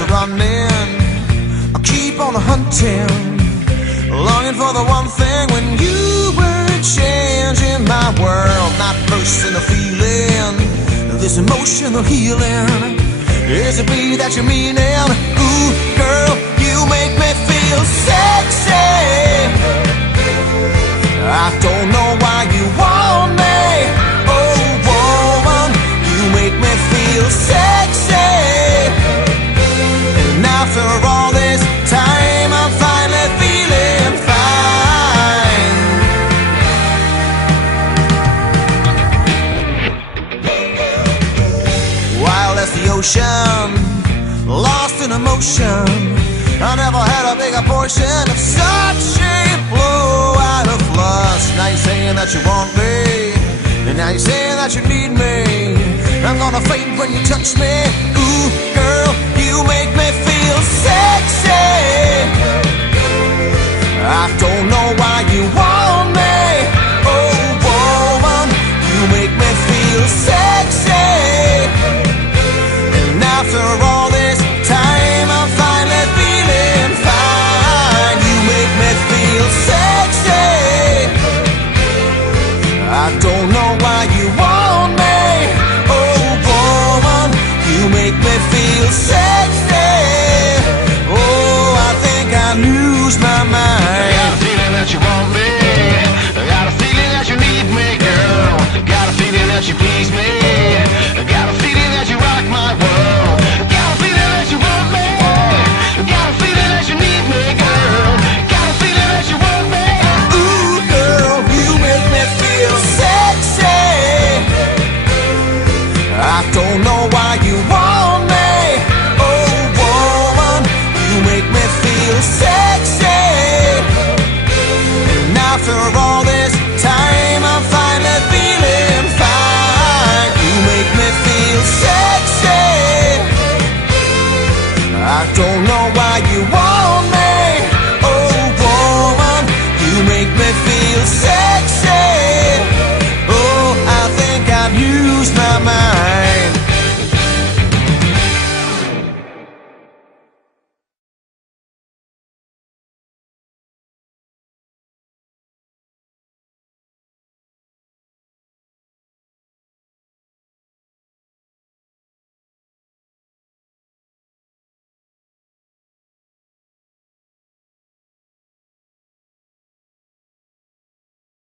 was running, I keep on hunting, longing for the one thing when you were changing my world. Not first in the feeling, this emotional healing. Is it me that you're meaning? Ooh, girl, you make me feel sexy. I don't know why you want me. Oh, woman, you make me feel sexy. And after all this time, I'm finally feeling fine. Wild as the ocean, lost in emotion. I never had a bigger portion of such a blow out of lust. Now you're saying that you want me, and now you're saying that you need me. I'm gonna faint when you touch me. Ooh, girl, you make me feel sexy. I don't know why you want